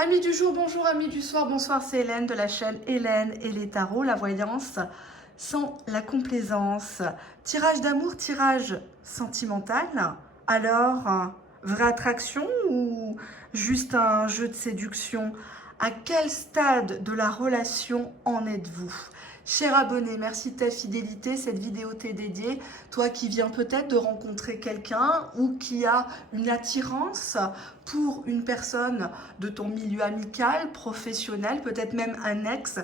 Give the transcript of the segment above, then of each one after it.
Amis du jour, bonjour, amis du soir, bonsoir, c'est Hélène de la chaîne Hélène et les tarots, la voyance sans la complaisance. Tirage d'amour, tirage sentimental. Alors, vraie attraction ou juste un jeu de séduction? À quel stade de la relation en êtes-vous? Cher abonné, merci de ta fidélité, cette vidéo t'est dédiée. Toi qui viens peut-être de rencontrer quelqu'un ou qui a une attirance pour une personne de ton milieu amical, professionnel, peut-être même un ex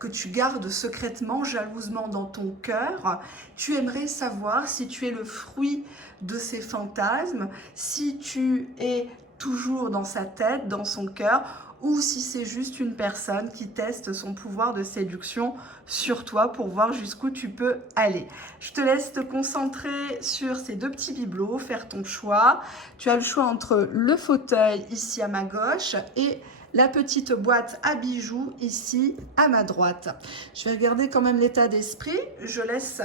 que tu gardes secrètement, jalousement dans ton cœur. Tu aimerais savoir si tu es le fruit de ces fantasmes, si tu es toujours dans sa tête, dans son cœur, ou si c'est juste une personne qui teste son pouvoir de séduction sur toi pour voir jusqu'où tu peux aller. Je te laisse te concentrer sur ces deux petits bibelots, faire ton choix. Tu as le choix entre le fauteuil ici à ma gauche et la petite boîte à bijoux ici à ma droite. Je vais regarder quand même l'état d'esprit. Je laisse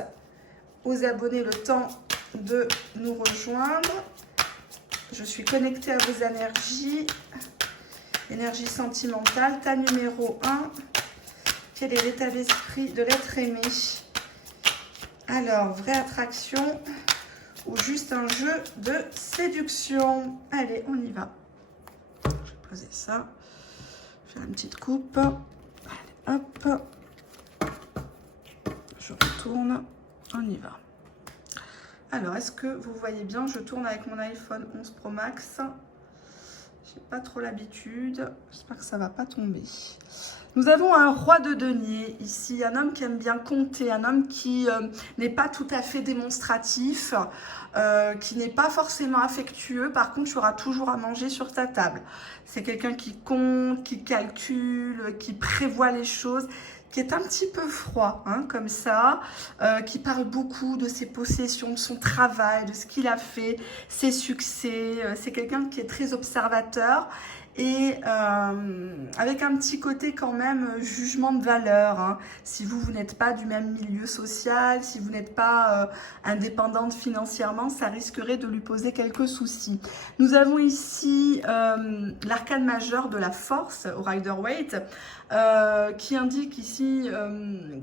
aux abonnés le temps de nous rejoindre. Je suis connectée à vos énergies. Énergie sentimentale, tas numéro 1. Quel est l'état d'esprit de l'être aimé? Alors, vraie attraction ou juste un jeu de séduction? Allez, on y va. Je vais poser ça. Faire une petite coupe. Allez, hop. Je retourne. On y va. Alors, est-ce que vous voyez bien? Je tourne avec mon iPhone 11 Pro Max. J'ai pas trop l'habitude. J'espère que ça va pas tomber. Nous avons un roi de denier ici, un homme qui aime bien compter, un homme qui n'est pas tout à fait démonstratif, qui n'est pas forcément affectueux. Par contre, il y aura toujours à manger sur ta table. C'est quelqu'un qui compte, qui calcule, qui prévoit les choses, qui est un petit peu froid, hein, comme ça, qui parle beaucoup de ses possessions, de son travail, de ce qu'il a fait, ses succès. C'est quelqu'un qui est très observateur et avec un petit côté quand même jugement de valeur. Hein. Si vous n'êtes pas du même milieu social, si vous n'êtes pas indépendante financièrement, ça risquerait de lui poser quelques soucis. Nous avons ici l'arcane majeur de la force au Rider-Waite, qui indique ici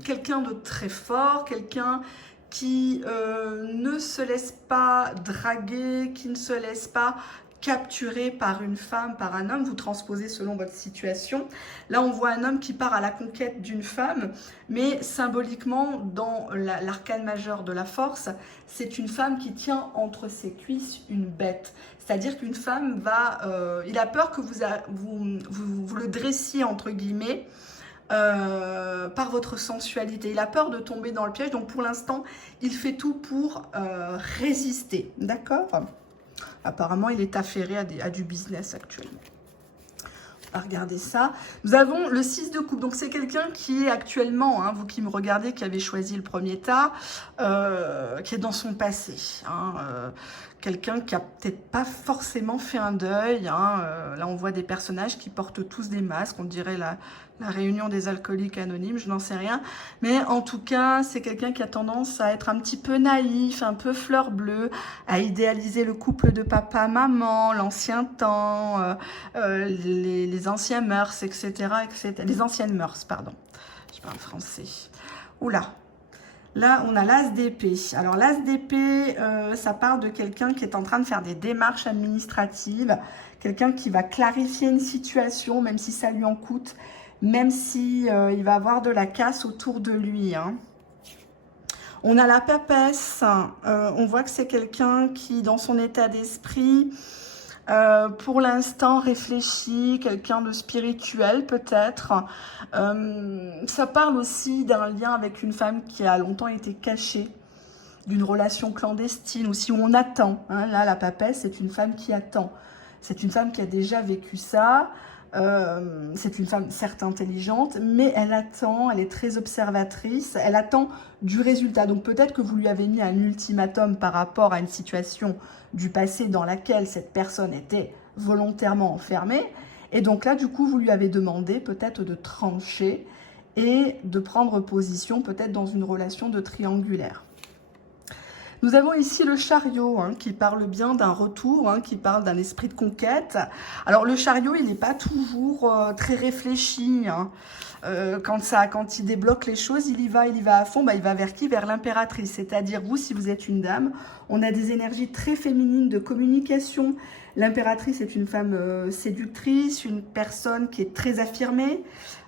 quelqu'un de très fort, quelqu'un qui ne se laisse pas draguer, qui ne se laisse pas capturé par une femme, par un homme, vous transposez selon votre situation. Là, on voit un homme qui part à la conquête d'une femme, mais symboliquement, dans l'arcane majeur de la force, c'est une femme qui tient entre ses cuisses une bête. C'est-à-dire qu'une femme va... il a peur que vous le dressiez, entre guillemets, par votre sensualité. Il a peur de tomber dans le piège, donc pour l'instant, il fait tout pour résister. D'accord ? Apparemment, il est affairé à du business actuellement. On va regarder ça. Nous avons le 6 de coupe. Donc, c'est quelqu'un qui est actuellement, hein, vous qui me regardez, qui avez choisi le premier tas, qui est dans son passé. Hein, quelqu'un qui a peut-être pas forcément fait un deuil. Hein, là, on voit des personnages qui portent tous des masques. On dirait la réunion des alcooliques anonymes, je n'en sais rien. Mais en tout cas, c'est quelqu'un qui a tendance à être un petit peu naïf, un peu fleur bleue, à idéaliser le couple de papa-maman, l'ancien temps, les anciens mœurs, etc., etc. Les anciennes mœurs, pardon. Je parle français. Oula. Là, on a l'as d'épée. Alors, l'as d'épée, ça parle de quelqu'un qui est en train de faire des démarches administratives, quelqu'un qui va clarifier une situation, même si ça lui en coûte, même si il va avoir de la casse autour de lui. Hein. On a la papesse. On voit que c'est quelqu'un qui, dans son état d'esprit, pour l'instant réfléchit, quelqu'un de spirituel peut-être. Ça parle aussi d'un lien avec une femme qui a longtemps été cachée, d'une relation clandestine, ou si on attend. Hein, là, la papesse, c'est une femme qui attend. C'est une femme qui a déjà vécu ça. C'est une femme certes intelligente, mais elle attend, elle est très observatrice, elle attend du résultat. Donc peut-être que vous lui avez mis un ultimatum par rapport à une situation du passé dans laquelle cette personne était volontairement enfermée. Et donc là, du coup, vous lui avez demandé peut-être de trancher et de prendre position peut-être dans une relation de triangulaire. Nous avons ici le chariot hein, qui parle bien d'un retour, hein, qui parle d'un esprit de conquête. Alors le chariot, il n'est pas toujours très réfléchi. Hein. Quand il débloque les choses, il y va à fond. Bah, il va vers qui? Vers l'impératrice. C'est-à-dire vous, si vous êtes une dame, on a des énergies très féminines de communication. L'impératrice est une femme séductrice, une personne qui est très affirmée.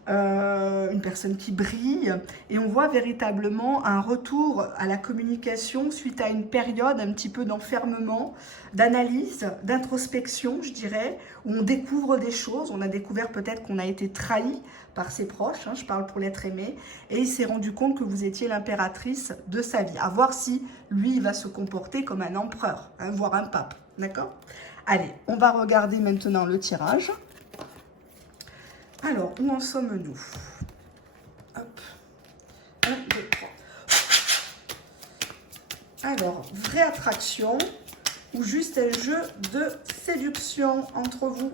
Une personne qui brille et on voit véritablement un retour à la communication suite à une période un petit peu d'enfermement, d'analyse, d'introspection je dirais, où on découvre des choses, on a découvert peut-être qu'on a été trahi par ses proches, hein, je parle pour l'être aimé, et il s'est rendu compte que vous étiez l'impératrice de sa vie, à voir si lui il va se comporter comme un empereur, hein, voire un pape, d'accord? Allez, on va regarder maintenant le tirage. Alors, où en sommes-nous? Hop. 1, 2, 3. Alors, vraie attraction ou juste un jeu de séduction entre vous,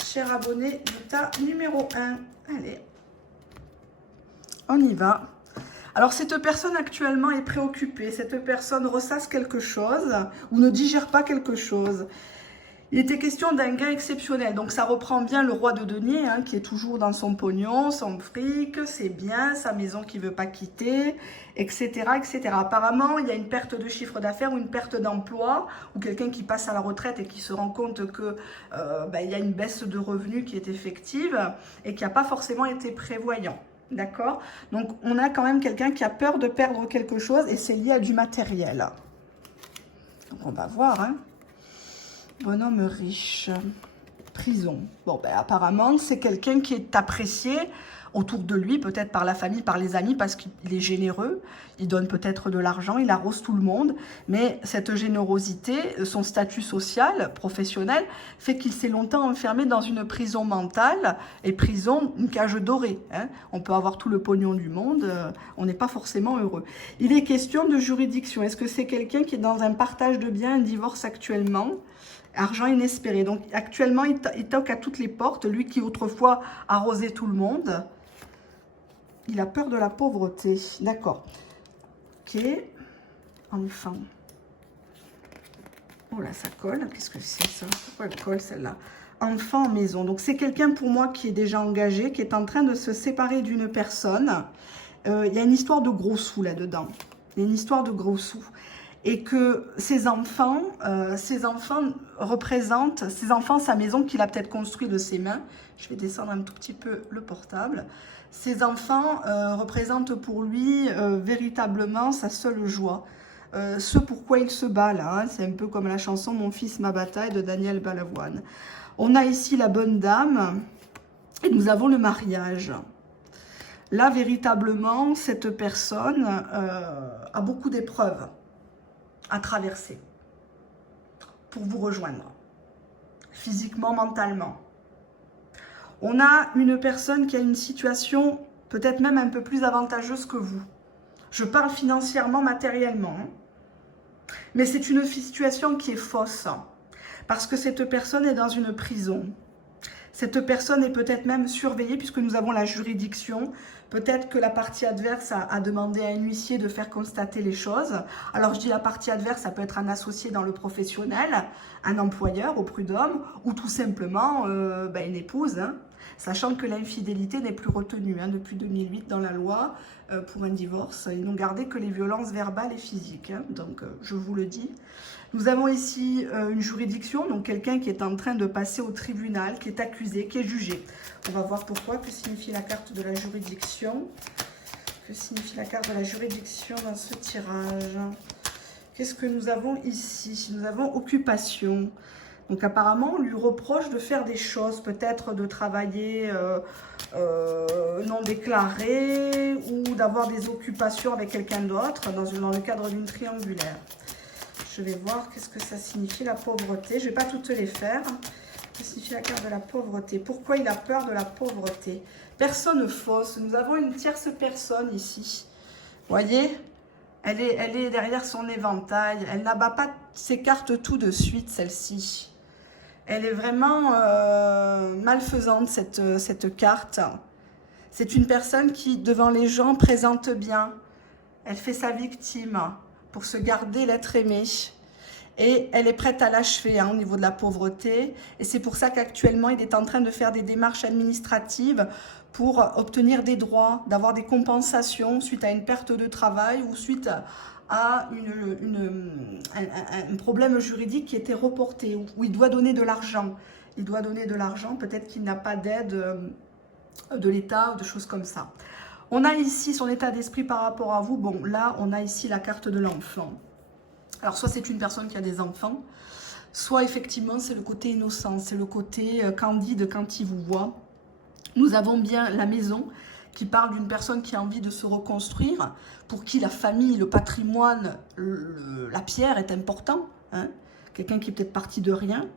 chers abonnés du tas numéro 1. Allez, on y va. Alors, cette personne actuellement est préoccupée. Cette personne ressasse quelque chose ou ne digère pas quelque chose. Il était question d'un gain exceptionnel, donc ça reprend bien le roi de denier, hein, qui est toujours dans son pognon, son fric, ses biens, sa maison qu'il ne veut pas quitter, etc., etc. Apparemment, il y a une perte de chiffre d'affaires ou une perte d'emploi, ou quelqu'un qui passe à la retraite et qui se rend compte que il y a une baisse de revenus qui est effective et qui n'a pas forcément été prévoyant. D'accord? Donc, on a quand même quelqu'un qui a peur de perdre quelque chose et c'est lié à du matériel. Donc, on va voir, hein. Bonhomme riche, prison. Bon, ben, apparemment, c'est quelqu'un qui est apprécié autour de lui, peut-être par la famille, par les amis, parce qu'il est généreux. Il donne peut-être de l'argent, il arrose tout le monde. Mais cette générosité, son statut social, professionnel, fait qu'il s'est longtemps enfermé dans une prison mentale. Et prison, une cage dorée. Hein. On peut avoir tout le pognon du monde, on n'est pas forcément heureux. Il est question de juridiction. Est-ce que c'est quelqu'un qui est dans un partage de biens, un divorce actuellement ? Argent inespéré. Donc actuellement, il toque à toutes les portes. Lui qui autrefois arrosait tout le monde. Il a peur de la pauvreté. D'accord. Ok. Enfant. Oh là, ça colle. Qu'est-ce que c'est ça? Pourquoi elle colle celle-là? Enfant en maison. Donc c'est quelqu'un pour moi qui est déjà engagé, qui est en train de se séparer d'une personne. Il y a une histoire de gros sous là-dedans. Il y a une histoire de gros sous. Et que ses enfants représentent, sa maison qu'il a peut-être construit de ses mains. Je vais descendre un tout petit peu le portable. Ses enfants représentent pour lui véritablement sa seule joie. Ce pourquoi il se bat là, hein, c'est un peu comme la chanson « Mon fils, ma bataille » de Daniel Balavoine. On a ici la bonne dame et nous avons le mariage. Là, véritablement, cette personne a beaucoup d'épreuves à traverser pour vous rejoindre, physiquement, mentalement. On a une personne qui a une situation peut-être même un peu plus avantageuse que vous. Je parle financièrement, matériellement. Mais c'est une situation qui est fausse, parce que cette personne est dans une prison. Cette personne est peut-être même surveillée, puisque nous avons la juridiction. Peut-être que la partie adverse a demandé à un huissier de faire constater les choses. Alors je dis la partie adverse, ça peut être un associé dans le professionnel, un employeur au prud'homme, ou tout simplement une épouse. Hein, sachant que l'infidélité n'est plus retenue depuis 2008 dans la loi pour un divorce. Ils n'ont gardé que les violences verbales et physiques. Hein, donc je vous le dis. Nous avons ici une juridiction, donc quelqu'un qui est en train de passer au tribunal, qui est accusé, qui est jugé. On va voir pourquoi, que signifie la carte de la juridiction. Que signifie la carte de la juridiction dans ce tirage? Qu'est-ce que nous avons ici? Nous avons occupation. Donc apparemment, on lui reproche de faire des choses, peut-être de travailler non déclaré ou d'avoir des occupations avec quelqu'un d'autre dans le cadre d'une triangulaire. Je vais voir qu'est-ce que ça signifie la pauvreté. Je ne vais pas toutes les faire. Que signifie la carte de la pauvreté? Pourquoi il a peur de la pauvreté? Personne fausse. Nous avons une tierce personne ici. Vous voyez? Elle est derrière son éventail. Elle n'abat pas ses cartes tout de suite, celle-ci. Elle est vraiment malfaisante, cette carte. C'est une personne qui, devant les gens, présente bien. Elle fait sa victime. pour se garder l'être aimé. Et elle est prête à l'achever au niveau de la pauvreté. Et c'est pour ça qu'actuellement, il est en train de faire des démarches administratives pour obtenir des droits, d'avoir des compensations suite à une perte de travail ou suite à un problème juridique qui était reporté, où il doit donner de l'argent. Il doit donner de l'argent, peut-être qu'il n'a pas d'aide de l'État ou de choses comme ça. On a ici son état d'esprit par rapport à vous. Bon, là, on a ici la carte de l'enfant. Alors, soit c'est une personne qui a des enfants, soit effectivement, c'est le côté innocent, c'est le côté candide quand il vous voit. Nous avons bien la maison qui parle d'une personne qui a envie de se reconstruire, pour qui la famille, le patrimoine, la pierre est important. Hein, quelqu'un qui est peut-être parti de rien.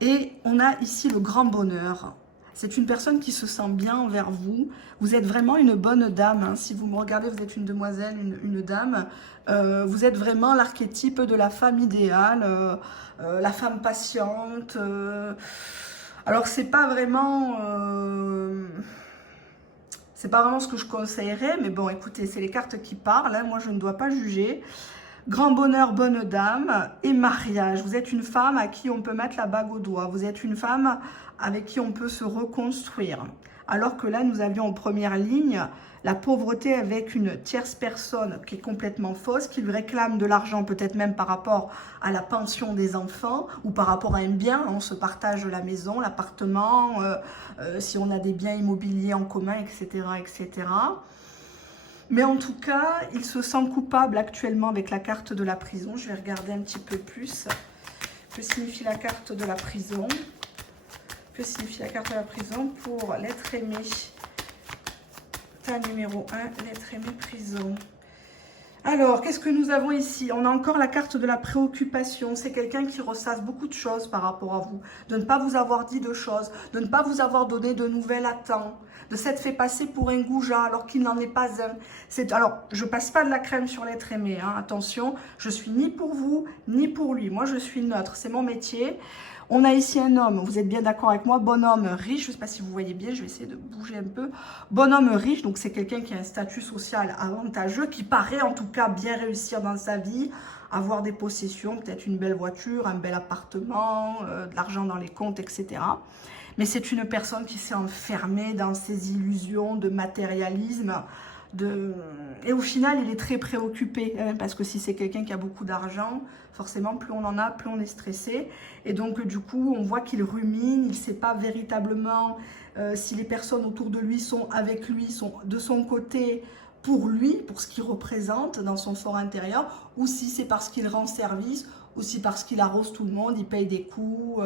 Et on a ici le grand bonheur. C'est une personne qui se sent bien envers vous. Vous êtes vraiment une bonne dame. Hein. Si vous me regardez, vous êtes une demoiselle, une dame. Vous êtes vraiment l'archétype de la femme idéale, la femme patiente. Alors, c'est pas vraiment ce que je conseillerais. Mais bon, écoutez, c'est les cartes qui parlent. Hein. Moi, je ne dois pas juger. Grand bonheur, bonne dame et mariage. Vous êtes une femme à qui on peut mettre la bague au doigt. Vous êtes une femme avec qui on peut se reconstruire. Alors que là, nous avions en première ligne la pauvreté avec une tierce personne qui est complètement fausse, qui lui réclame de l'argent, peut-être même par rapport à la pension des enfants ou par rapport à un bien. On se partage la maison, l'appartement, si on a des biens immobiliers en commun, etc., etc. Mais en tout cas, il se sent coupable actuellement avec la carte de la prison. Je vais regarder un petit peu plus. Que signifie la carte de la prison? Que signifie la carte de la prison pour l'être aimé? Tas numéro 1, l'être aimé prison. Alors, qu'est-ce que nous avons ici? On a encore la carte de la préoccupation. C'est quelqu'un qui ressasse beaucoup de choses par rapport à vous. De ne pas vous avoir dit de choses, de ne pas vous avoir donné de nouvelles à temps, de s'être fait passer pour un goujat alors qu'il n'en est pas un. Alors, je ne passe pas de la crème sur l'être aimé, hein, attention, je suis ni pour vous, ni pour lui. Moi, je suis neutre, c'est mon métier. On a ici un homme, vous êtes bien d'accord avec moi, bonhomme riche, je ne sais pas si vous voyez bien, je vais essayer de bouger un peu. Bonhomme riche, donc c'est quelqu'un qui a un statut social avantageux, qui paraît en tout cas bien réussir dans sa vie, avoir des possessions, peut-être une belle voiture, un bel appartement, de l'argent dans les comptes, etc. Mais c'est une personne qui s'est enfermée dans ses illusions de matérialisme, et au final, il est très préoccupé, hein, parce que si c'est quelqu'un qui a beaucoup d'argent, forcément, plus on en a, plus on est stressé. Et donc, du coup, on voit qu'il rumine, il ne sait pas véritablement si les personnes autour de lui sont avec lui, sont de son côté pour lui, pour ce qu'il représente dans son fort intérieur, ou si c'est parce qu'il rend service, aussi parce qu'il arrose tout le monde, il paye des coups,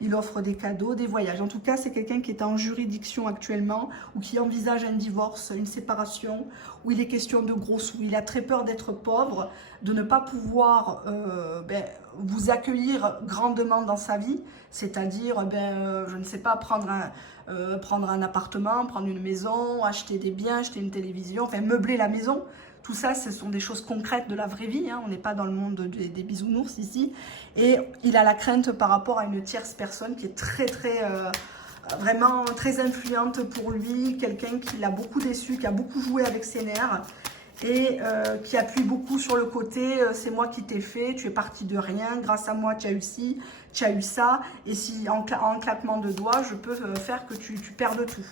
il offre des cadeaux, des voyages. En tout cas, c'est quelqu'un qui est en juridiction actuellement ou qui envisage un divorce, une séparation, où il est question de gros sous. Il a très peur d'être pauvre, de ne pas pouvoir vous accueillir grandement dans sa vie, c'est-à-dire, je ne sais pas, prendre un appartement, prendre une maison, acheter des biens, acheter une télévision, enfin meubler la maison. Tout ça, ce sont des choses concrètes de la vraie vie. Hein. On n'est pas dans le monde des bisounours ici. Et il a la crainte par rapport à une tierce personne qui est vraiment très influente pour lui. Quelqu'un qui l'a beaucoup déçu, qui a beaucoup joué avec ses nerfs et qui appuie beaucoup sur le côté c'est moi qui t'ai fait, tu es parti de rien, grâce à moi tu as eu ci, tu as eu ça. Et si en claquement de doigts, je peux faire que tu perdes tout.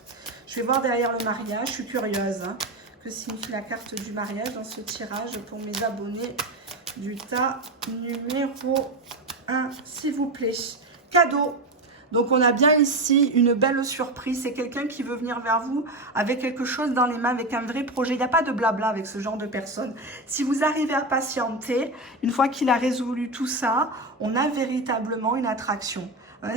Je vais voir derrière le mariage, je suis curieuse. Hein. Que signifie la carte du mariage dans ce tirage pour mes abonnés du tas numéro 1, s'il vous plaît. Cadeau. Donc, on a bien ici une belle surprise. C'est quelqu'un qui veut venir vers vous avec quelque chose dans les mains, avec un vrai projet. Il n'y a pas de blabla avec ce genre de personne. Si vous arrivez à patienter, une fois qu'il a résolu tout ça, on a véritablement une attraction.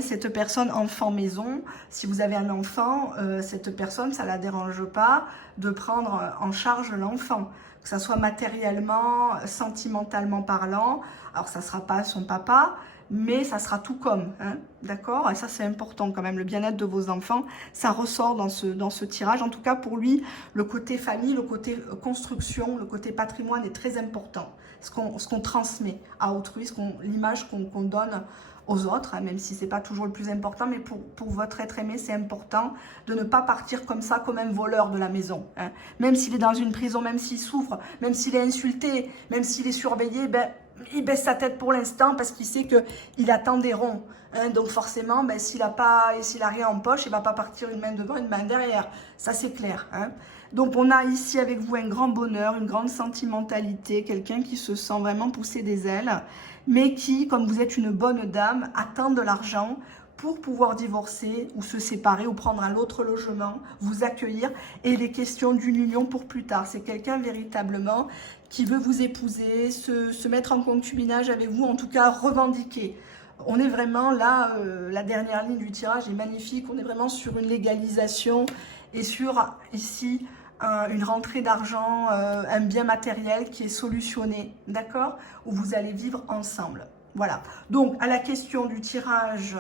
Cette personne enfant maison, si vous avez un enfant, cette personne, ça ne la dérange pas de prendre en charge l'enfant, que ça soit matériellement, sentimentalement parlant. Alors ça ne sera pas son papa, mais ça sera tout comme, hein, d'accord? Et ça c'est important quand même, le bien-être de vos enfants, ça ressort dans ce tirage. En tout cas pour lui, le côté famille, le côté construction, le côté patrimoine est très important. Ce qu'on transmet à autrui, l'image qu'on donne aux autres, hein, même si c'est pas toujours le plus important, mais pour votre être aimé, c'est important de ne pas partir comme ça, comme un voleur de la maison. Hein. Même s'il est dans une prison, même s'il souffre, même s'il est insulté, même s'il est surveillé, ben, il baisse sa tête pour l'instant parce qu'il sait qu'il attend des ronds. Hein. Donc forcément, ben, s'il a rien en poche, il ne va pas partir une main devant, une main derrière. Ça, c'est clair. Hein. Donc on a ici avec vous un grand bonheur, une grande sentimentalité, quelqu'un qui se sent vraiment pousser des ailes, mais qui, comme vous êtes une bonne dame, attend de l'argent pour pouvoir divorcer ou se séparer ou prendre un autre logement, vous accueillir, et les questions d'une union pour plus tard. C'est quelqu'un véritablement qui veut vous épouser, se mettre en concubinage avec vous, en tout cas revendiquer. On est vraiment là, la dernière ligne du tirage est magnifique, on est vraiment sur une légalisation et sur ici une rentrée d'argent, un bien matériel qui est solutionné, d'accord? Où vous allez vivre ensemble. Voilà. Donc, à la question du tirage,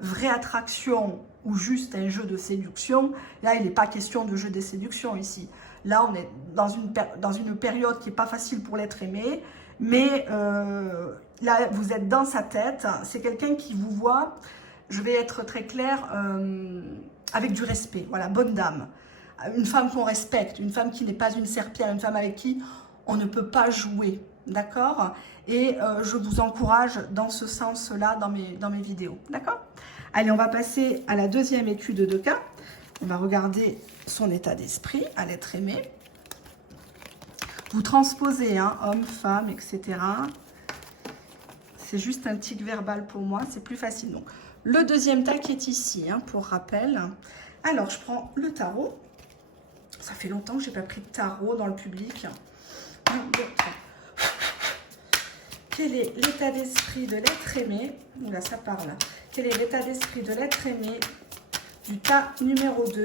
vraie attraction ou juste un jeu de séduction, là, il n'est pas question de jeu de séduction ici. Là, on est dans une période qui n'est pas facile pour l'être aimé, mais là, vous êtes dans sa tête. C'est quelqu'un qui vous voit, je vais être très claire, avec du respect. Voilà, bonne dame. Une femme qu'on respecte, une femme qui n'est pas une serpillère, une femme avec qui on ne peut pas jouer. D'accord? Et je vous encourage dans ce sens-là dans mes vidéos. D'accord? Allez, on va passer à la deuxième étude de cas. On va regarder son état d'esprit à l'être aimé. Vous transposez, hein, homme, femme, etc. C'est juste un tic verbal pour moi, c'est plus facile. Donc, le deuxième tas qui est ici, hein, pour rappel. Alors, je prends le tarot. Ça fait longtemps que je n'ai pas pris de tarot dans le public. 1, 2, 3. Quel est l'état d'esprit de l'être aimé? Oula, ça parle. Quel est l'état d'esprit de l'être aimé du tas numéro 2?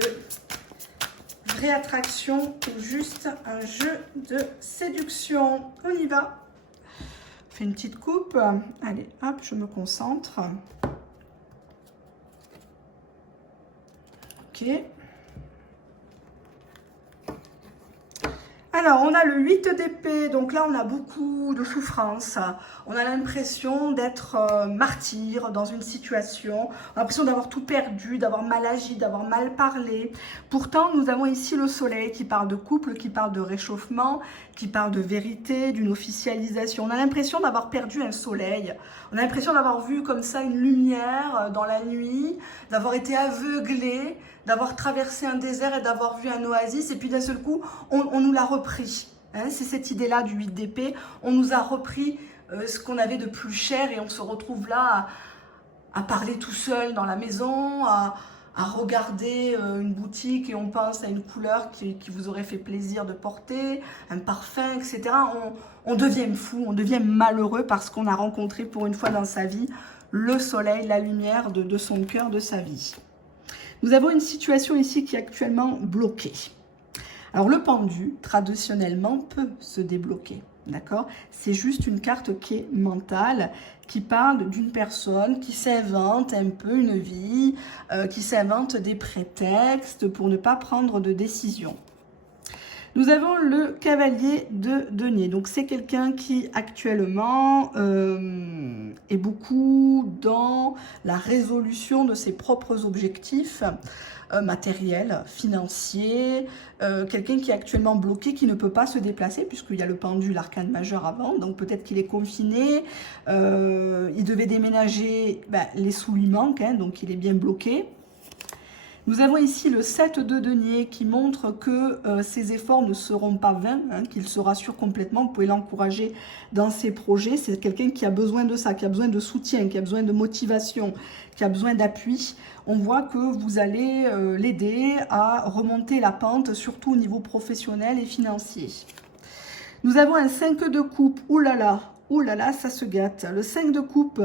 Vraie attraction ou juste un jeu de séduction? On y va. On fait une petite coupe. Allez, hop, je me concentre. Ok. Alors, on a le 8 d'épée, donc là, on a beaucoup de souffrance. On a l'impression d'être martyr dans une situation. On a l'impression d'avoir tout perdu, d'avoir mal agi, d'avoir mal parlé. Pourtant, nous avons ici le soleil qui parle de couple, qui parle de réchauffement, qui parle de vérité, d'une officialisation. On a l'impression d'avoir perdu un soleil. On a l'impression d'avoir vu comme ça une lumière dans la nuit, d'avoir été aveuglé, d'avoir traversé un désert et d'avoir vu un oasis, et puis d'un seul coup, on nous l'a repris. Hein, c'est cette idée-là du 8 d'épée. On nous a repris ce qu'on avait de plus cher, et on se retrouve là à parler tout seul dans la maison, à regarder une boutique, et on pense à une couleur qui vous aurait fait plaisir de porter, un parfum, etc. On devient fou, on devient malheureux parce qu'on a rencontré pour une fois dans sa vie le soleil, la lumière de son cœur, de sa vie. Nous avons une situation ici qui est actuellement bloquée. Alors le pendu, traditionnellement, peut se débloquer, d'accord? C'est juste une carte qui est mentale, qui parle d'une personne qui s'invente un peu une vie, qui s'invente des prétextes pour ne pas prendre de décision. Nous avons le cavalier de denier. Donc, c'est quelqu'un qui, actuellement, est beaucoup dans la résolution de ses propres objectifs matériels, financiers. Quelqu'un qui est actuellement bloqué, qui ne peut pas se déplacer, puisqu'il y a le pendu, l'arcane majeur avant. Donc, peut-être qu'il est confiné. Il devait déménager. Ben, les sous lui manquent, hein, donc il est bien bloqué. Nous avons ici le 7 de denier qui montre que ses efforts ne seront pas vains, hein, qu'il se rassure complètement. Vous pouvez l'encourager dans ses projets. C'est quelqu'un qui a besoin de ça, qui a besoin de soutien, qui a besoin de motivation, qui a besoin d'appui. On voit que vous allez l'aider à remonter la pente, surtout au niveau professionnel et financier. Nous avons un 5 de coupe. Ouh là là, ça se gâte. Le 5 de coupe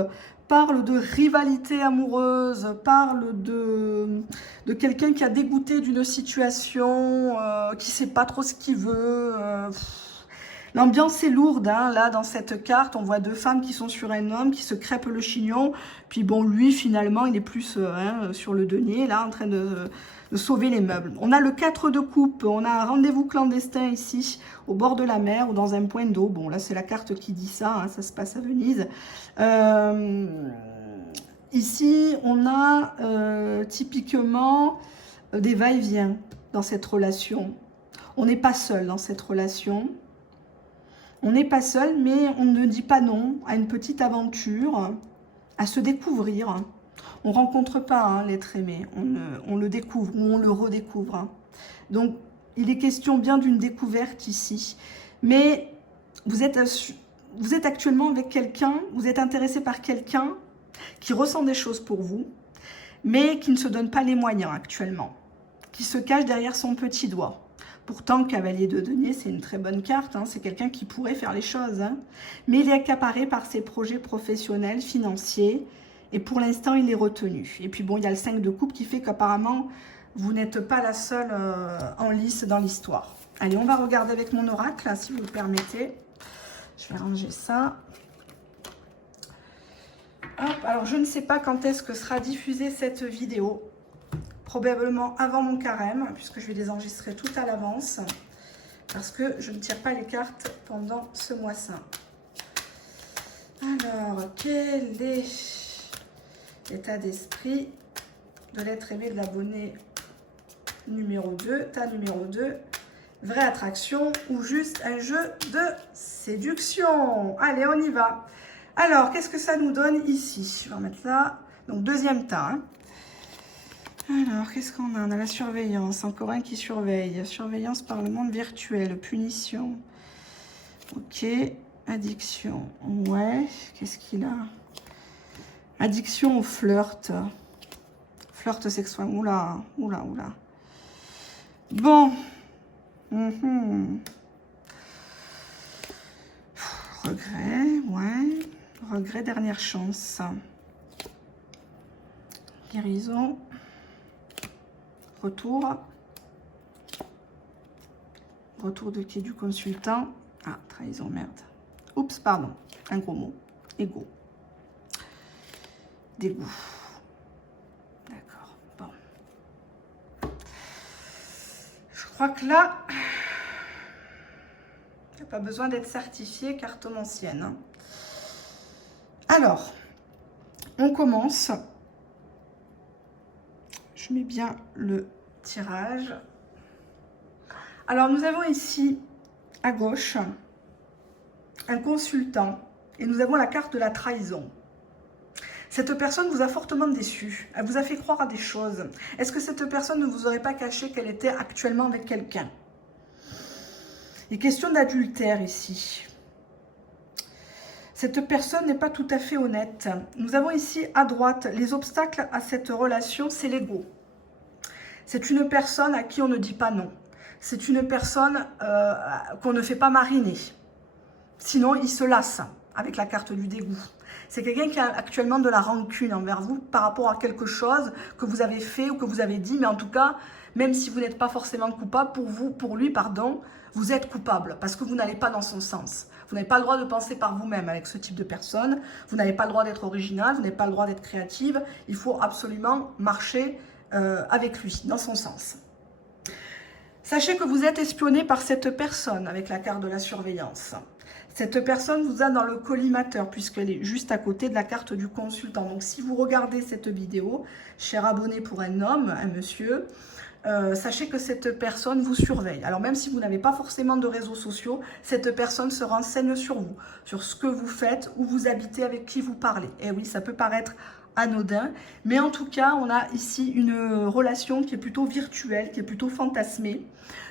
parle de rivalité amoureuse, parle de quelqu'un qui a dégoûté d'une situation, qui ne sait pas trop ce qu'il veut. L'ambiance est lourde, hein, là, dans cette carte. On voit deux femmes qui sont sur un homme, qui se crêpent le chignon. Puis bon, lui, finalement, il est plus sur le denier, là, en train de sauver les meubles. On a le 4 de coupe, on a un rendez-vous clandestin ici, au bord de la mer ou dans un point d'eau. Bon, là, c'est la carte qui dit ça, hein, ça se passe à Venise. ici, on a typiquement des va-et-vient dans cette relation. On n'est pas seul dans cette relation. On n'est pas seul, mais on ne dit pas non à une petite aventure, à se découvrir. On ne rencontre pas hein, l'être aimé, on le découvre ou on le redécouvre. Hein. Donc, il est question bien d'une découverte ici. Mais vous êtes actuellement avec quelqu'un, vous êtes intéressé par quelqu'un qui ressent des choses pour vous, mais qui ne se donne pas les moyens actuellement, qui se cache derrière son petit doigt. Pourtant, cavalier de denier, c'est une très bonne carte, hein, c'est quelqu'un qui pourrait faire les choses, hein, mais il est accaparé par ses projets professionnels, financiers, et pour l'instant, il est retenu. Et puis bon, il y a le 5 de coupe qui fait qu'apparemment, vous n'êtes pas la seule en lice dans l'histoire. Allez, on va regarder avec mon oracle, là, si vous le permettez. Je vais ranger ça. Hop, alors, je ne sais pas quand est-ce que sera diffusée cette vidéo. Probablement avant mon carême, puisque je vais les enregistrer tout à l'avance. Parce que je ne tire pas les cartes pendant ce mois saint. Alors, quel est l'état d'esprit de l'être aimé de l'abonné numéro 2, ta numéro 2, vraie attraction ou juste un jeu de séduction? Allez, on y va. Alors, qu'est-ce que ça nous donne ici? Je vais remettre là. Donc, deuxième tas. Hein. Alors, qu'est-ce qu'on a? On a la surveillance, encore un qui surveille. Surveillance par le monde virtuel, punition. Ok, addiction. Ouais, qu'est-ce qu'il a? Addiction au flirt. Flirt sexuel. Oula, oula, oula. Bon. Regret, ouais. Regret, dernière chance. Guérison. Retour. Retour de qui? Du consultant. Ah, trahison, merde. Oups, pardon. Un gros mot. Égo. Dégoût. D'accord. Bon. Je crois que là, il n'y a pas besoin d'être certifié cartomancienne. Hein. Alors, on commence. Je mets bien le tirage. Alors, nous avons ici, à gauche, un consultant. Et nous avons la carte de la trahison. Cette personne vous a fortement déçu. Elle vous a fait croire à des choses. Est-ce que cette personne ne vous aurait pas caché qu'elle était actuellement avec quelqu'un? Il est question d'adultère ici. Cette personne n'est pas tout à fait honnête. Nous avons ici à droite les obstacles à cette relation, c'est l'ego. C'est une personne à qui on ne dit pas non. C'est une personne qu'on ne fait pas mariner. Sinon, il se lasse avec la carte du dégoût. C'est quelqu'un qui a actuellement de la rancune envers vous par rapport à quelque chose que vous avez fait ou que vous avez dit. Mais en tout cas, même si vous n'êtes pas forcément coupable, pour lui, pardon, vous êtes coupable parce que vous n'allez pas dans son sens. Vous n'avez pas le droit de penser par vous-même avec ce type de personne. Vous n'avez pas le droit d'être original, vous n'avez pas le droit d'être créative. Il faut absolument marcher avec lui, dans son sens. Sachez que vous êtes espionné par cette personne avec la carte de la surveillance. Cette personne vous a dans le collimateur puisqu'elle est juste à côté de la carte du consultant. Donc, si vous regardez cette vidéo, cher abonné pour un homme, un monsieur, sachez que cette personne vous surveille. Alors, même si vous n'avez pas forcément de réseaux sociaux, cette personne se renseigne sur vous, sur ce que vous faites, où vous habitez, avec qui vous parlez. Et oui, ça peut paraître anodin, mais en tout cas, on a ici une relation qui est plutôt virtuelle, qui est plutôt fantasmée.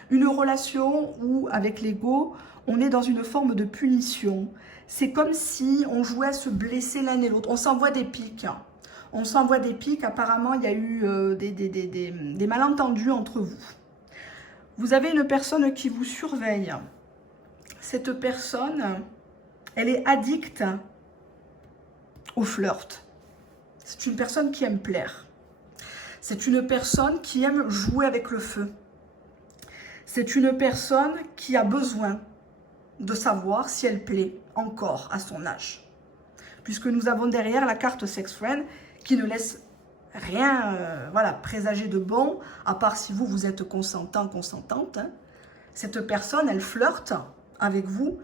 Une relation où, avec l'ego, on est dans une forme de punition. C'est comme si on jouait à se blesser l'un et l'autre. On s'envoie des pics. On s'envoie des pics. Apparemment, il y a eu des malentendus entre vous. Vous avez une personne qui vous surveille. Cette personne, elle est addicte au flirt. C'est une personne qui aime plaire. C'est une personne qui aime jouer avec le feu. C'est une personne qui a besoin de savoir si elle plaît encore à son âge. Puisque nous avons derrière la carte Sex Friend qui ne laisse rien présager de bon, à part si vous êtes consentant, consentante. Hein. Cette personne, elle flirte avec vous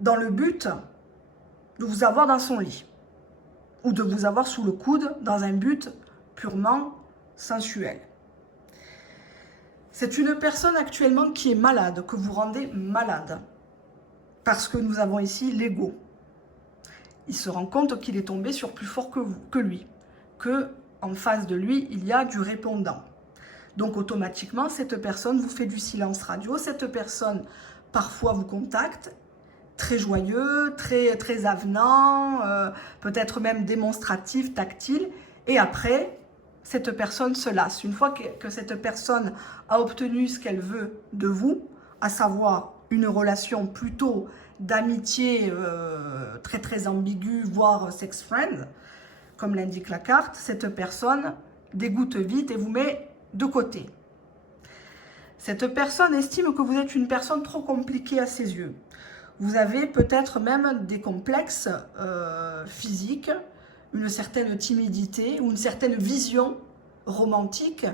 dans le but de vous avoir dans son lit. ou de vous avoir sous le coude dans un but purement sensuel. C'est une personne actuellement qui est malade, que vous rendez malade. Parce que nous avons ici l'ego. Il se rend compte qu'il est tombé sur plus fort que lui. Que en face de lui, il y a du répondant. Donc automatiquement, cette personne vous fait du silence radio. Cette personne, parfois, vous contacte. Très joyeux, très avenant, peut-être même démonstratif, tactile. Et après, cette personne se lasse. Une fois que cette personne a obtenu ce qu'elle veut de vous, à savoir une relation plutôt d'amitié très ambiguë, voire sex friend, comme l'indique la carte, cette personne dégoûte vite et vous met de côté. Cette personne estime que vous êtes une personne trop compliquée à ses yeux. Vous avez peut-être même des complexes physiques, une certaine timidité ou une certaine vision romantique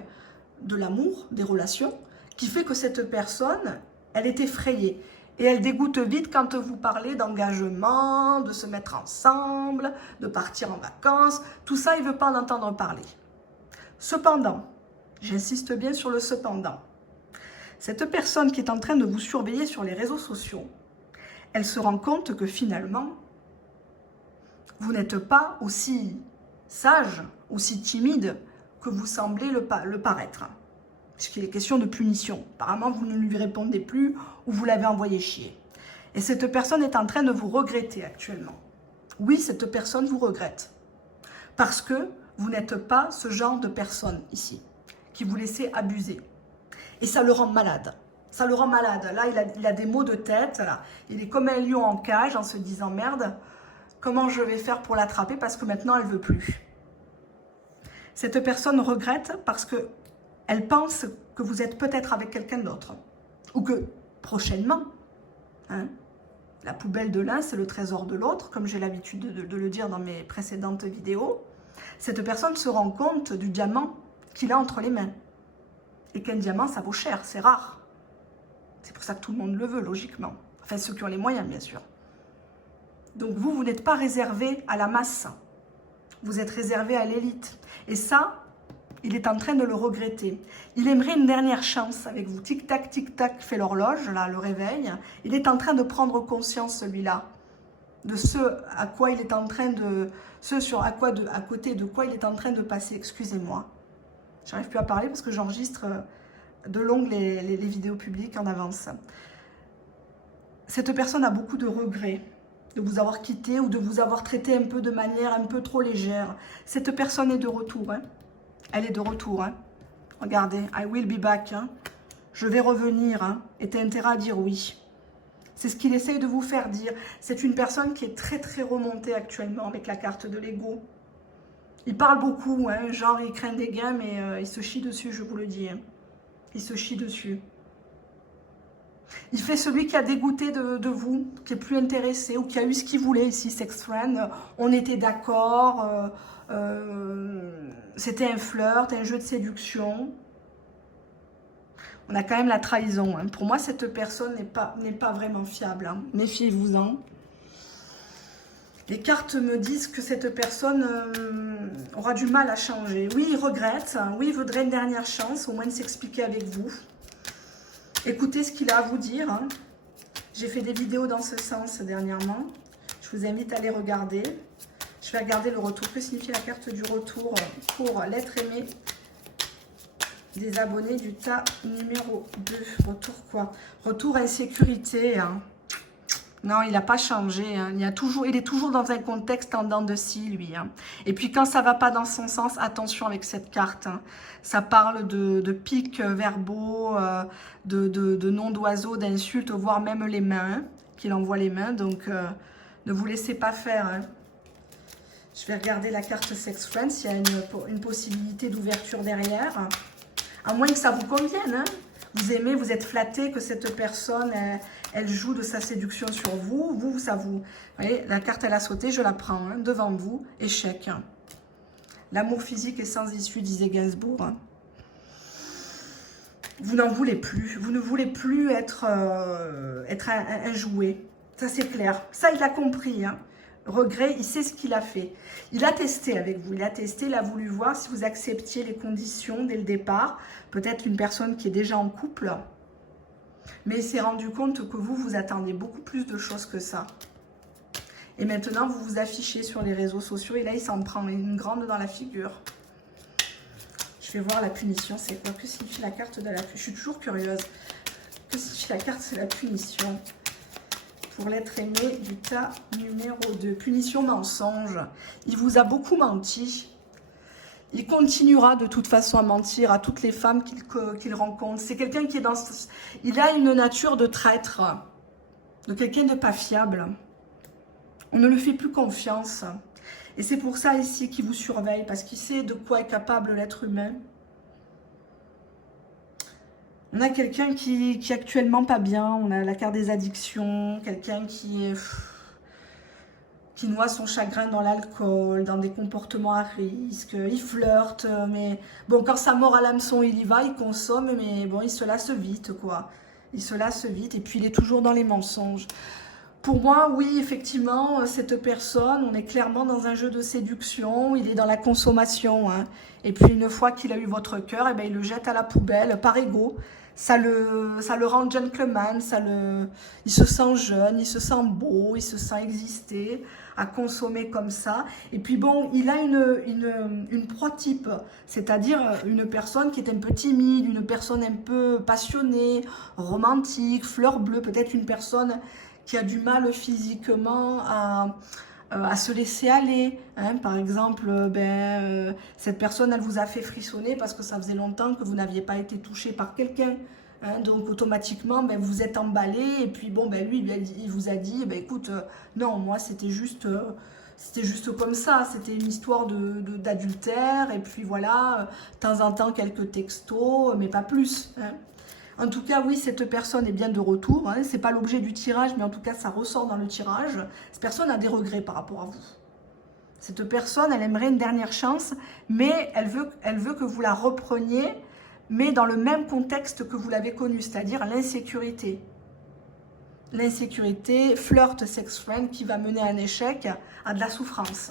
de l'amour, des relations, qui fait que cette personne, elle est effrayée. Et elle dégoûte vite quand vous parlez d'engagement, de se mettre ensemble, de partir en vacances. Tout ça, il ne veut pas en entendre parler. Cependant, j'insiste bien sur le cependant, cette personne qui est en train de vous surveiller sur les réseaux sociaux, elle se rend compte que finalement, vous n'êtes pas aussi sage, aussi timide que vous semblez le paraître. Puisqu'il est question de punition. Apparemment, vous ne lui répondez plus ou vous l'avez envoyé chier. Et cette personne est en train de vous regretter actuellement. Oui, cette personne vous regrette. Parce que vous n'êtes pas ce genre de personne ici, qui vous laissez abuser. Et ça le rend malade. Ça le rend malade. Là, il a des maux de tête. Là. Il est comme un lion en cage en se disant « Merde, comment je vais faire pour l'attraper parce que maintenant, elle ne veut plus. » Cette personne regrette parce qu'elle pense que vous êtes peut-être avec quelqu'un d'autre. Ou que, prochainement, hein, la poubelle de l'un, c'est le trésor de l'autre, comme j'ai l'habitude de le dire dans mes précédentes vidéos. Cette personne se rend compte du diamant qu'il a entre les mains. Et qu'un diamant, ça vaut cher, c'est rare. C'est pour ça que tout le monde le veut, logiquement. Enfin, ceux qui ont les moyens, bien sûr. Donc vous n'êtes pas réservé à la masse. Vous êtes réservé à l'élite. Et ça, il est en train de le regretter. Il aimerait une dernière chance avec vous. Tic-tac, fait l'horloge, là, le réveil. Il est en train de prendre conscience, celui-là, de ce à quoi il est en train de... à côté de quoi il est en train de passer. Excusez-moi. J'arrive plus à parler parce que j'enregistre de longue les vidéos publiques en avance. Cette personne a beaucoup de regrets de vous avoir quitté ou de vous avoir traité un peu de manière un peu trop légère. Cette personne est de retour. Hein. Elle est de retour. Hein. Regardez, I will be back. Hein. Je vais revenir. Hein. Et tu as intérêt à dire oui. C'est ce qu'il essaye de vous faire dire. C'est une personne qui est très remontée actuellement avec la carte de l'ego. Il parle beaucoup, hein, genre il craint des gains, mais il se chie dessus, je vous le dis. Hein. Il se chie dessus. Il fait celui qui a dégoûté de vous, qui est plus intéressé, ou qui a eu ce qu'il voulait ici, sex friend. On était d'accord, c'était un flirt, un jeu de séduction. On a quand même la trahison. Hein. Pour moi, cette personne n'est pas vraiment fiable. Hein. Méfiez-vous-en. Les cartes me disent que cette personne aura du mal à changer. Oui, il regrette. Oui, il voudrait une dernière chance, au moins de s'expliquer avec vous. Écoutez ce qu'il a à vous dire. Hein. J'ai fait des vidéos dans ce sens dernièrement. Je vous invite à les regarder. Je vais regarder le retour. Que signifie la carte du retour pour l'être aimé des abonnés du tas numéro 2. Retour quoi? Retour insécurité. Hein. Non, il n'a pas changé. Hein. Il est toujours dans un contexte en dents de scie, lui. Hein. Et puis, quand ça ne va pas dans son sens, attention avec cette carte. Hein. Ça parle de pics verbaux, de noms d'oiseaux, d'insultes, voire même les mains. Hein, qu'il envoie les mains. Donc, ne vous laissez pas faire. Hein. Je vais regarder la carte Sex Friend, s'il y a une possibilité d'ouverture derrière. Hein. À moins que ça vous convienne. Hein. Vous aimez, vous êtes flatté que cette personne, elle joue de sa séduction sur vous. Vous, ça vous... Vous voyez, la carte, elle a sauté, je la prends hein, devant vous. Échec. Hein. L'amour physique est sans issue, disait Gainsbourg. Hein. Vous n'en voulez plus. Vous ne voulez plus être un jouet. Ça, c'est clair. Ça, il a compris. Hein. Regret, il sait ce qu'il a fait. Il a testé avec vous, il a testé, il a voulu voir si vous acceptiez les conditions dès le départ. Peut-être une personne qui est déjà en couple, mais il s'est rendu compte que vous, vous attendez beaucoup plus de choses que ça. Et maintenant, vous vous affichez sur les réseaux sociaux et là, il s'en prend une grande dans la figure. Je vais voir la punition, c'est quoi? Que signifie la carte de la punition? Je suis toujours curieuse. Que signifie la carte, c'est la punition? Pour l'être aimé du tas numéro 2. Punition mensonge. Il vous a beaucoup menti. Il continuera de toute façon à mentir à toutes les femmes qu'il rencontre. C'est quelqu'un qui est dans... Il a une nature de traître. De quelqu'un de pas fiable. On ne lui fait plus confiance. Et c'est pour ça ici qu'il vous surveille. Parce qu'il sait de quoi est capable l'être humain. On a quelqu'un qui est actuellement pas bien. On a la carte des addictions. Quelqu'un qui noie son chagrin dans l'alcool, dans des comportements à risque. Il flirte, mais bon, quand ça mord à l'hameçon, il y va, il consomme, mais bon, il se lasse vite, quoi. Il se lasse vite, et puis il est toujours dans les mensonges. Pour moi, oui, effectivement, cette personne, on est clairement dans un jeu de séduction, il est dans la consommation, hein. Et puis une fois qu'il a eu votre cœur, eh ben, il le jette à la poubelle par ego. Ça le rend gentleman, il se sent jeune, il se sent beau, il se sent exister, à consommer comme ça. Et puis bon, il a une proie type, c'est-à-dire une personne qui est un peu timide, une personne un peu passionnée, romantique, fleur bleue, peut-être une personne qui a du mal physiquement à se laisser aller. Hein. Par exemple, cette personne, elle vous a fait frissonner parce que ça faisait longtemps que vous n'aviez pas été touché par quelqu'un. Hein. Donc, automatiquement, vous êtes emballé. Et puis, bon, lui, il vous a dit, écoute, non, moi, c'était juste comme ça. C'était une histoire d'adultère. Et puis, voilà, de temps en temps, quelques textos, mais pas plus. Hein. En tout cas, oui, cette personne est bien de retour. Hein. Ce n'est pas l'objet du tirage, mais en tout cas, ça ressort dans le tirage. Cette personne a des regrets par rapport à vous. Cette personne, elle aimerait une dernière chance, mais elle veut que vous la repreniez, mais dans le même contexte que vous l'avez connu, c'est-à-dire l'insécurité. L'insécurité, flirt, sex friend, qui va mener à un échec, à de la souffrance.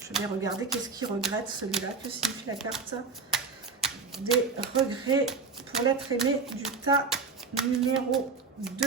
Je vais regarder qu'est-ce qu'il regrette, celui-là. Que signifie la carte des regrets pour l'être aimé du tas numéro 2.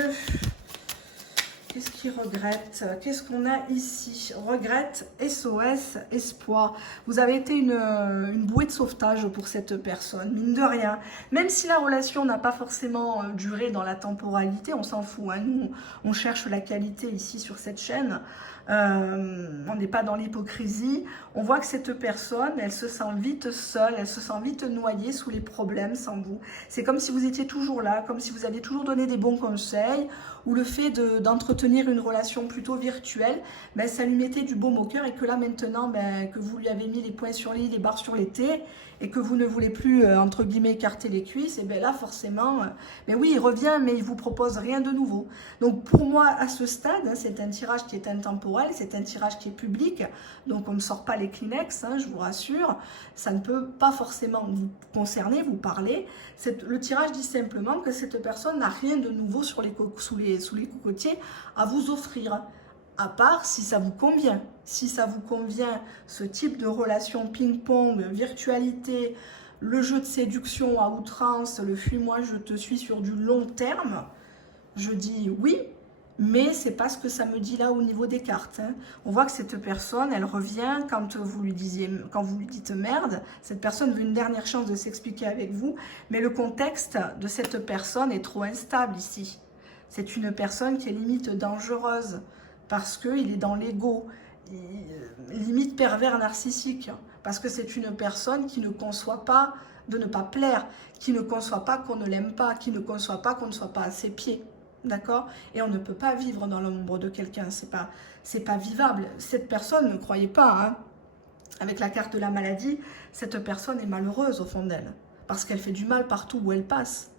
Qu'est-ce qu'il regrette? Qu'est-ce qu'on a ici? Regrette, SOS, espoir. Vous avez été une bouée de sauvetage pour cette personne, mine de rien. Même si la relation n'a pas forcément duré dans la temporalité, on s'en fout. Hein. Nous, on cherche la qualité ici sur cette chaîne. On n'est pas dans l'hypocrisie. On voit que cette personne, elle se sent vite seule, elle se sent vite noyée sous les problèmes sans vous. C'est comme si vous étiez toujours là, comme si vous aviez toujours donné des bons conseils, ou le fait d'entretenir une relation plutôt virtuelle, ça lui mettait du baume au cœur, et que là maintenant, que vous lui avez mis les points sur les i, les barres sur les t, et que vous ne voulez plus, entre guillemets, écarter les cuisses, et là forcément, oui, il revient, mais il vous propose rien de nouveau. Donc pour moi, à ce stade, c'est un tirage qui est intemporel, c'est un tirage qui est public, donc on ne sort pas les Kleenex, hein, je vous rassure, ça ne peut pas forcément vous concerner, vous parler. Le tirage dit simplement que cette personne n'a rien de nouveau sous les cocotiers à vous offrir, à part si ça vous convient. Si ça vous convient, ce type de relation ping-pong, virtualité, le jeu de séduction à outrance, le fuis-moi, je te suis sur du long terme, je dis oui, mais c'est pas ce que ça me dit là au niveau des cartes. Hein. On voit que cette personne, elle revient quand vous lui dites merde. Cette personne veut une dernière chance de s'expliquer avec vous, mais le contexte de cette personne est trop instable ici. C'est une personne qui est limite dangereuse parce qu'il est dans l'ego, limite pervers narcissique, parce que c'est une personne qui ne conçoit pas de ne pas plaire, qui ne conçoit pas qu'on ne l'aime pas, qui ne conçoit pas qu'on ne soit pas à ses pieds. D'accord? Et on ne peut pas vivre dans l'ombre de quelqu'un, c'est pas vivable. Cette personne, ne croyez pas, hein, avec la carte de la maladie, cette personne est malheureuse au fond d'elle, parce qu'elle fait du mal partout où elle passe.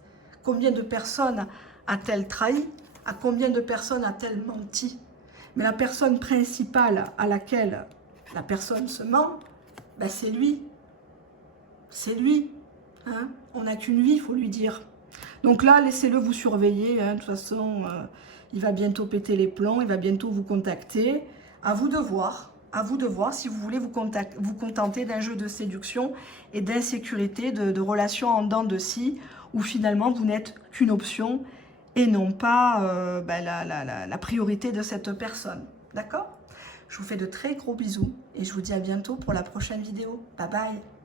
Combien de personnes a-t-elle trahi? À combien de personnes a-t-elle menti? Mais la personne principale à laquelle la personne se ment, c'est lui. C'est lui. Hein? On n'a qu'une vie, il faut lui dire. Donc là, laissez-le vous surveiller. Hein. De toute façon, il va bientôt péter les plombs, il va bientôt vous contacter. À vous de voir. À vous de voir si vous voulez vous contenter d'un jeu de séduction et d'insécurité, de relations en dents de scie, où finalement vous n'êtes qu'une option et non pas la priorité de cette personne. D'accord? Je vous fais de très gros bisous et je vous dis à bientôt pour la prochaine vidéo. Bye bye!